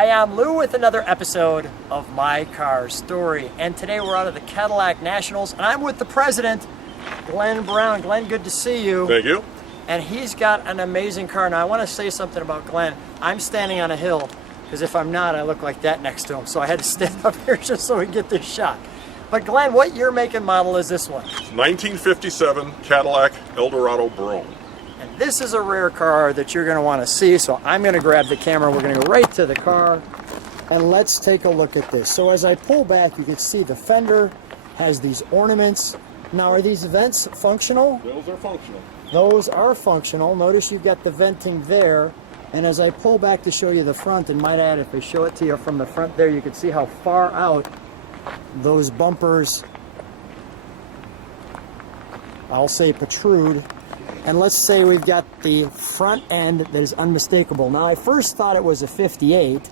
Hi, I'm Lou with another episode of My Car Story. And today we're out of the Cadillac Nationals, and I'm with the president, Glenn Brown. Glenn, good to see you. Thank you. And he's got an amazing car. Now, I want to say something about Glenn. I'm standing on a hill, because if I'm not, I look like that next to him. So I had to stand up here just so we get this shot. But Glenn, what year, make, and model is this one? 1957 Cadillac Eldorado Brougham. And this is a rare car that you're going to want to see, so I'm going to grab the camera. We're going to go right to the car, and let's take a look at this. So as I pull back, you can see the fender has these ornaments. Now, are these vents functional? Those are functional. Those are functional. Notice you've got the venting there. And as I pull back to show you the front, and might add, if I show it to you from the front there, you can see how far out those bumpers, I'll say, protrude. And let's say we've got the front end that is unmistakable. Now, I first thought it was a 58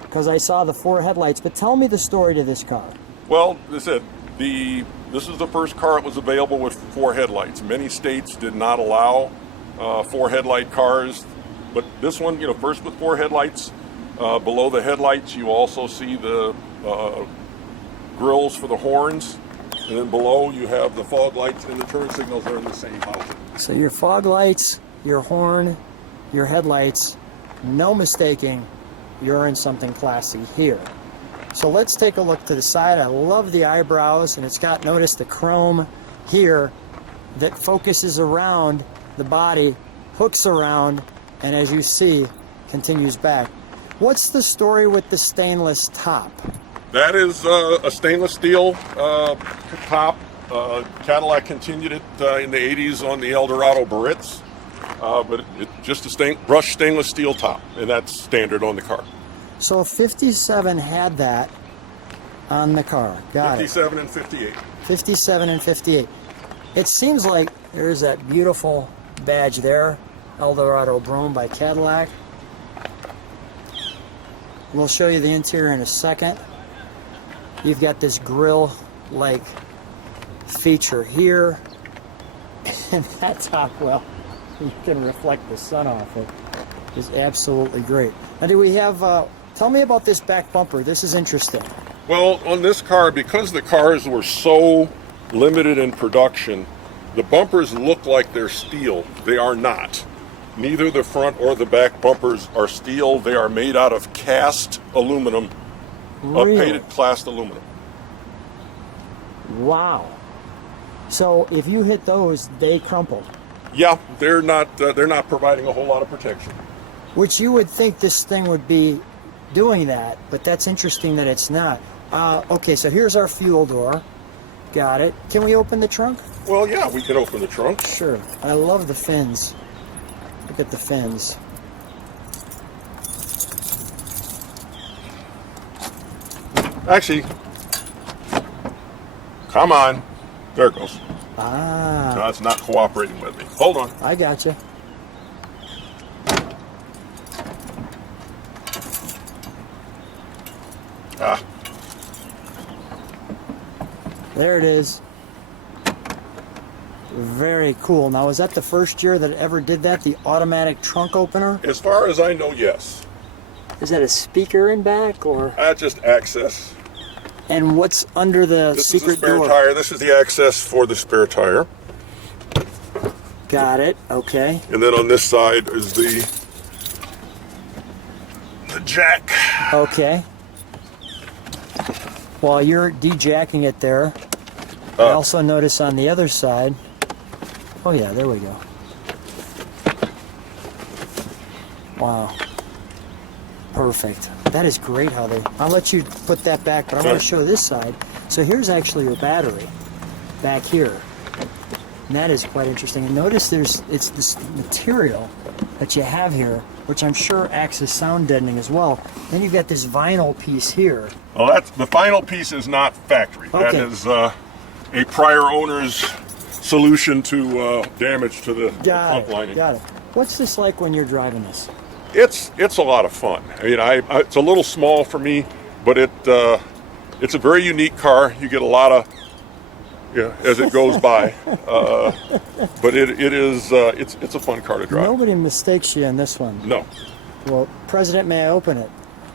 because I saw the four headlights, but tell me the story to this car. Well, this is the first car that was available with four headlights. Many states did not allow four headlight cars, but this one, first with four headlights. Below the headlights, you also see the grills for the horns. And then below you have the fog lights, and the turn signals are in the same housing. So your fog lights, your horn, your headlights, no mistaking, you're in something classy here. So let's take a look to the side. I love the eyebrows, and it's got, notice the chrome here that focuses around the body, hooks around, and as you see, continues back. What's the story with the stainless top? That is a stainless steel top. Cadillac continued it in the 80s on the Eldorado Barretts, but it's just a brushed stainless steel top, and that's standard on the car. So 57 had that on the car. Got 57 and 58. 57 and 58. It seems like there's that beautiful badge there, Eldorado Brougham by Cadillac. We'll show you the interior in a second. You've got this grill-like feature here, and that top, well, you can reflect the sun off it, is absolutely great. Now, do we have, tell me about this back bumper. This is interesting. Well, on this car, because the cars were so limited in production, the bumpers look like they're steel. They are not. Neither the front or the back bumpers are steel. They are made out of cast aluminum. Really? Painted cast aluminum. Wow. So if you hit those, they crumple. Yeah, they're not providing a whole lot of protection. Which you would think this thing would be doing that, but that's interesting that it's not. Okay, so here's our fuel door. Got it. Can we open the trunk? Well, yeah, we can open the trunk. Sure. I love the fins. Look at the fins. Actually, come on. There it goes. Ah. No, it's not cooperating with me. Hold on. I gotcha. Ah. There it is. Very cool. Now, was that the first year that it ever did that, the automatic trunk opener? As far as I know, yes. Is that a speaker in back, or? Just access. And what's under the secret This is the spare door? tire. This is the access for the spare tire. Got it. Okay. And then on this side is the jack. Okay. While you're de-jacking it there, I also notice on the other side. Oh yeah, there we go. Wow. Perfect. That is great how they... I'll let you put that back, but I want to show this side. So here's actually your battery back here. And that is quite interesting. And notice it's this material that you have here, which I'm sure acts as sound deadening as well. Then you've got this vinyl piece here. Well, the final piece is not factory. Okay. That is a prior owner's solution to damage to the pump lining. Got it. What's this like when you're driving this? It's a lot of fun. I mean, it's a little small for me, but it's a very unique car. You get a lot of as it goes by, but it's a fun car to drive. Nobody mistakes you in this one. No. Well, President, may I open it?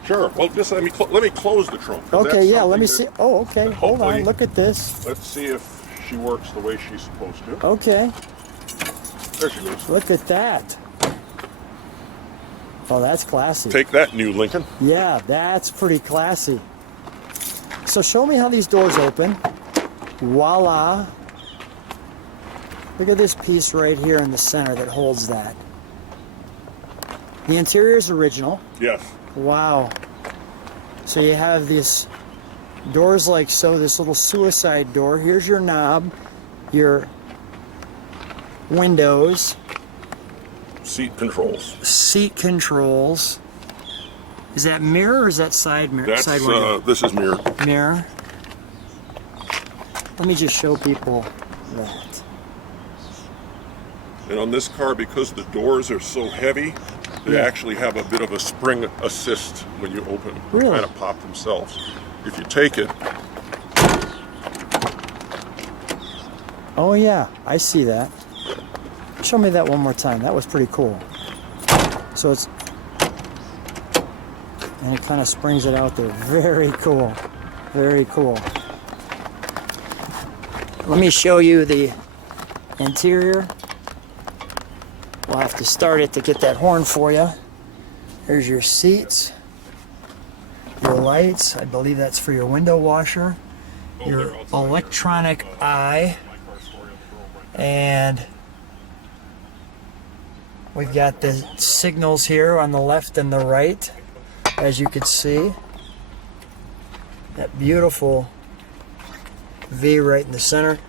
Sure. Well, just let me close the trunk. 'Cause Okay, that's yeah, let me something see. Oh, okay, hold on, hopefully- look at this. Let's see if she works the way she's supposed to. Okay, There she goes. look at that. Oh, that's classy. Take that, new Lincoln. Yeah, that's pretty classy. So show me how these doors open. Voila. Look at this piece right here in the center that holds that. The interior is original. Yes. Wow. So you have these doors like so, this little suicide door. Here's your knob, your windows, Seat controls. seat controls. Is that mirror or is that side mirror? That's Side window? this is mirror. Mirror. Let me just show people that. And on this car, because the doors are so heavy, they Yeah. actually have a bit of a spring assist when you open them. They Really? kind of pop themselves. If you take it, Oh yeah, I see that. Show me that one more time. That was pretty cool. So it's, and it kind of springs it out there. Very cool. Very cool. Let me show you the interior. We'll have to start it to get that horn for you. Here's your seats, your lights. I believe that's for your window washer, your electronic eye, and we've got the signals here on the left and the right, as you can see. That beautiful V right in the center.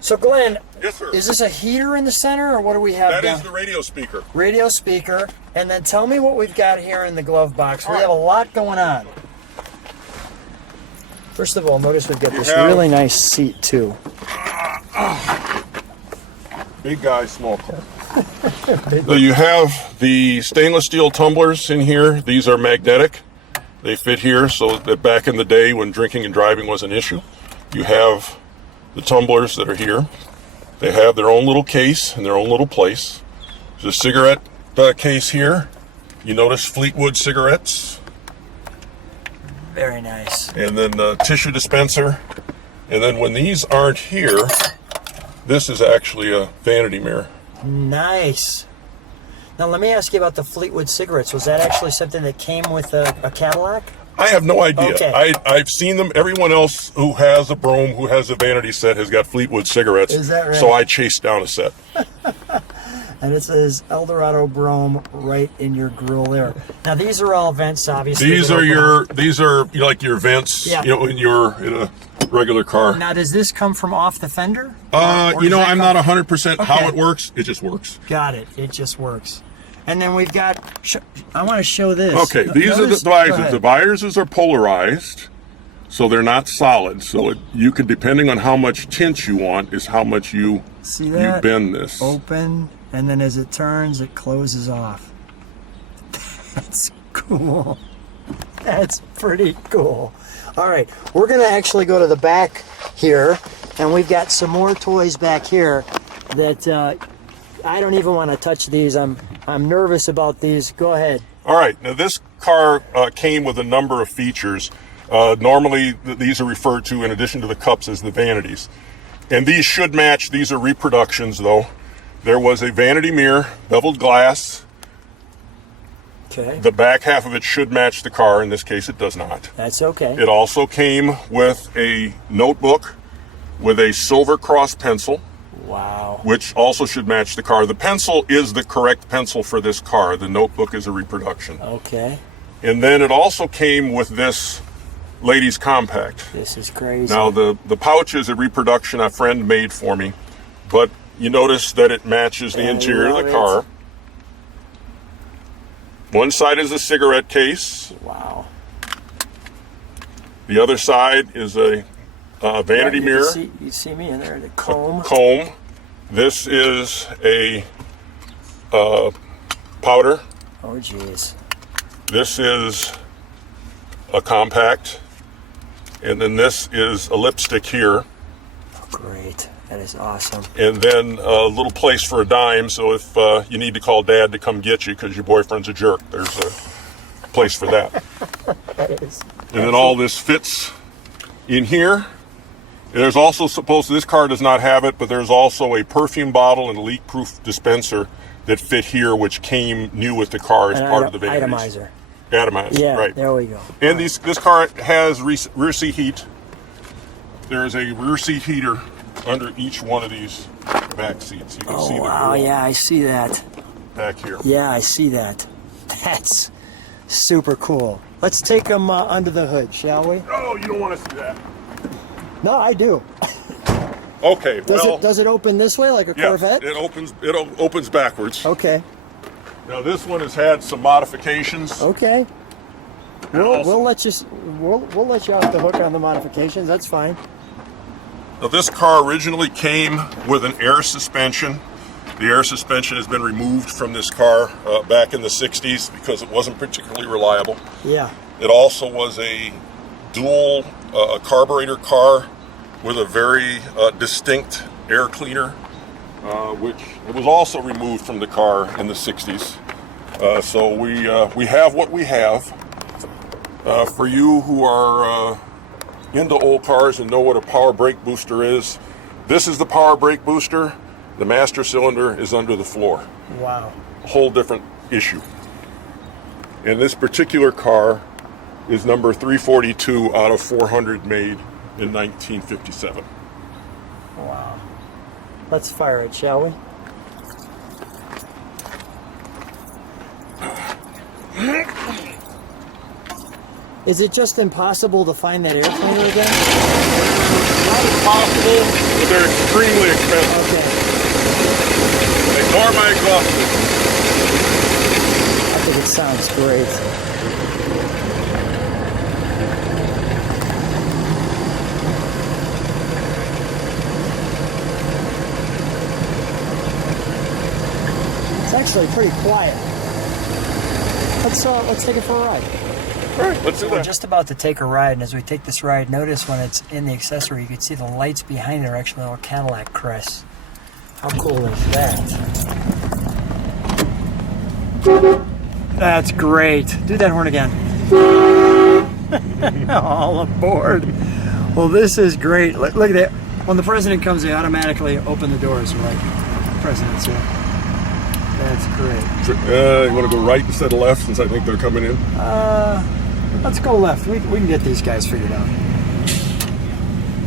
So Glenn, yes, sir. is this a heater in the center, or what do we have That down? is the radio speaker. Radio speaker, and then tell me what we've got here in the glove box. We All have a right. lot going on. First of all, notice we've got this have- really nice seat too. Big guy, small car. So you have the stainless steel tumblers in here. These are magnetic. They fit here so that back in the day when drinking and driving was an issue, you have the tumblers that are here. They have their own little case and their own little place. There's a cigarette case here. You notice Fleetwood cigarettes. Very nice. And then the tissue dispenser. And then when these aren't here, this is actually a vanity mirror. Nice. Now let me ask you about the Fleetwood cigarettes. Was that actually something that came with a Cadillac? I have no idea. Okay. I've seen them. Everyone else who has a Brougham, who has a vanity set, has got Fleetwood cigarettes. Is that right? So I chased down a set. And it says Eldorado Brougham right in your grill there. Now these are all vents, obviously. These that are open up. these are like your vents. Yeah. You know, when you're in a regular car. Now does this come from off the fender? Or You does know, that I'm come- not 100% how Okay. it works. It just works. Got it. It just works. And then we've got. I want to show this. Okay, these are the Notice- go visors. ahead. The visors are polarized, so they're not solid. So you can, depending on how much tint you want, is how much you See that? bend this. Open, and then as it turns, it closes off. That's cool. That's pretty cool. All right, we're gonna actually go to the back here, and we've got some more toys back here that I don't even want to touch these. I'm nervous about these. Go ahead. All right, now this car came with a number of features. Normally, these are referred to, in addition to the cups, as the vanities. And these should match. These are reproductions, though. There was a vanity mirror, beveled glass. Okay. The back half of it should match the car. In this case, it does not. That's okay. It also came with a notebook with a silver cross pencil, Wow. which also should match the car. The pencil is the correct pencil for this car. The notebook is a reproduction. Okay. And then it also came with this ladies compact. This is crazy. Now the pouch is a reproduction a friend made for me, but you notice that it matches the I interior of love the it. car. One side is a cigarette case. Wow. The other side is a vanity You mirror. see, see me in there, the comb. Comb. This is a powder. Oh, jeez. This is a compact. And then this is a lipstick here. Great. That is awesome. And then a little place for a dime, so if you need to call Dad to come get you because your boyfriend's a jerk, there's a place for that. That is. And then all this fits in here. There's also this car does not have it, but there's also a perfume bottle and a leak-proof dispenser that fit here, which came new with the car as part of the vanities. Atomizer. Yeah, right. there we go. And this car has rear seat heat. There is a rear seat heater under each one of these back seats. You can see wow, yeah, I see that. Back here. Yeah, I see that. That's super cool. Let's take them under the hood, shall we? Oh, you don't want to see that. No, I do. Okay, does it open this way like a Corvette? It opens backwards. Okay. Now this one has had some modifications. Okay. We'll let you off the hook on the modifications. That's fine. Now this car originally came with an air suspension. The air suspension has been removed from this car back in the 60s because it wasn't particularly reliable. Yeah. It also was a dual carburetor car with a very distinct air cleaner, which was also removed from the car in the 60s. So we have what we have. For you who are into old cars and know what a power brake booster is, this is the power brake booster. The master cylinder is under the floor. Wow. A whole different issue. And this particular car is number 342 out of 400 made in 1957. Wow. Let's fire it, shall we? Is it just impossible to find that air cleaner again? Not impossible, but they're extremely expensive. Okay. Ignore my exhaust. I think it sounds great. It's actually pretty quiet. Let's take it for a ride. All right, let's do We're that. just about to take a ride, and as we take this ride, notice when it's in the accessory, you can see the lights behind it are actually little Cadillac crests. How cool is that? That's great. Do that horn again. All aboard. Well, this is great. Look at that. When the president comes, they automatically open the doors. We're like, president's here. That's great. You want to go right instead of left since I think they're coming in? Let's go left. We can get these guys figured out.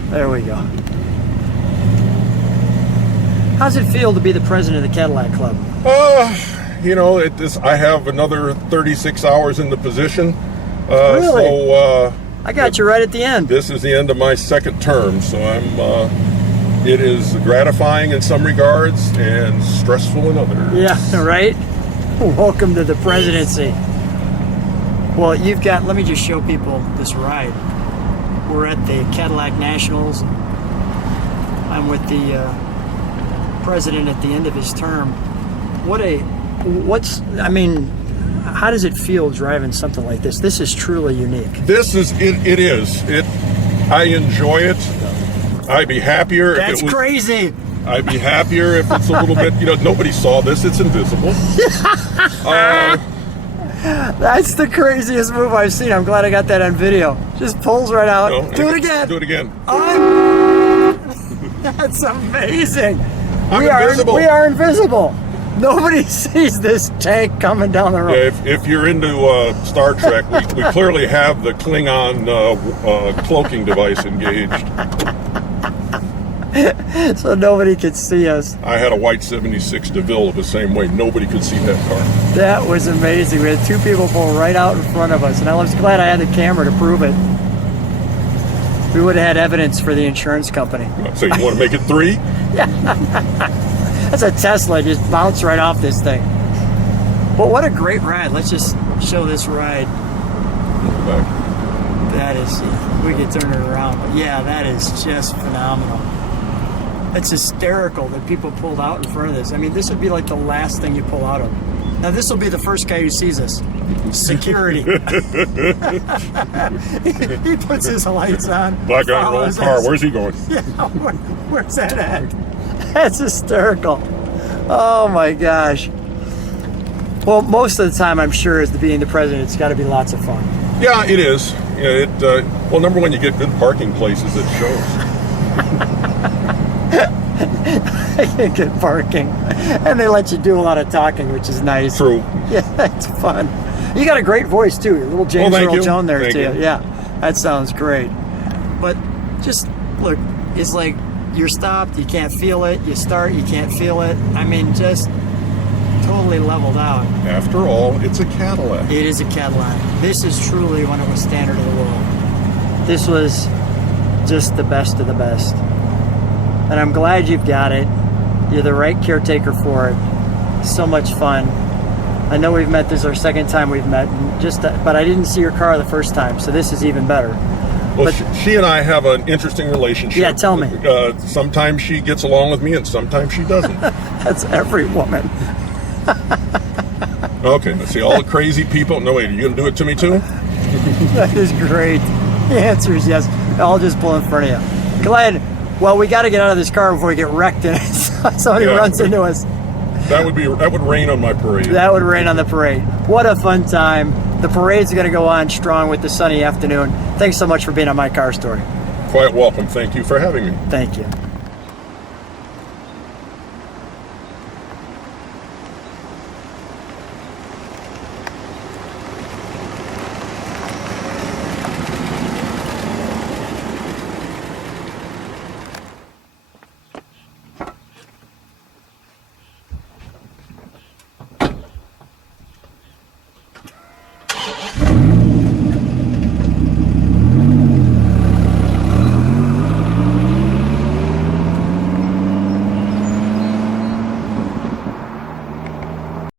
There we go. How's it feel to be the president of the Cadillac Club? You know, I have another 36 hours in the position. Really? So I got you right at the end. this is the end of my second term, so it is gratifying in some regards and stressful in others. Yeah, right? Welcome to the presidency. Well, let me just show people this ride. We're at the Cadillac Nationals. I'm with the president at the end of his term. How does it feel driving something like this? This is truly unique. I enjoy it. I'd be happier if That's it was crazy. I'd be happier if it's a little bit, nobody saw this. It's invisible. That's the craziest move I've seen. I'm glad I got that on video. Just pulls right out. Do it again. Do it again. That's amazing. I'm invisible. We are invisible. Nobody sees this tank coming down the road. If you're into Star Trek, we clearly have the Klingon cloaking device engaged. So nobody could see us. I had a white 76 DeVille the same way. Nobody could see that car. That was amazing. We had two people pull right out in front of us, and I was glad I had the camera to prove it. We would have had evidence for the insurance company. So you want to make it 3? That's a Tesla. Just bounced right off this thing. But what a great ride. Let's just show this ride. That is, we could turn it around. But yeah, that is just phenomenal. It's hysterical that people pulled out in front of this. I mean, this would be like the last thing you pull out of. Now, this will be the first guy who sees us. Security. He puts his lights on. Black guy in an old car. Where's he going? Yeah, where's that at? That's hysterical. Oh my gosh. Well, most of the time, I'm sure, as being the president, it's got to be lots of fun. Yeah, it is. Yeah, well, number one, you get good parking places. It shows. Good parking, and they let you do a lot of talking, which is nice. True. Yeah, that's fun. You got a great voice too. A little James thank Earl you. Jones there Thank too. you. Yeah, that sounds great. But just look, it's like you're stopped, you can't feel it. You start, you can't feel it. I mean, just totally leveled out. After all, it's a Cadillac. It is a Cadillac. This is truly when it was standard of the world. This was just the best of the best. And I'm glad you've got it. You're the right caretaker for it. So much fun. I know we've met. This is our second time we've met. But I didn't see your car the first time, so this is even better. Well, But- she and I have an interesting relationship. Yeah, tell me. Sometimes she gets along with me, and sometimes she doesn't. That's every woman. Okay, let's see. All the crazy people. No, wait, are you going to do it to me too? That is great. The answer is yes. I'll just pull in front of you. Glenn, well, we got to get out of this car before we get wrecked in it. Somebody Yeah. runs into us. That would rain on my parade. That would rain on the parade. What a fun time. The parade's going to go on strong with the sunny afternoon. Thanks so much for being on My Car Story. Quite welcome. Thank you for having me. Thank you.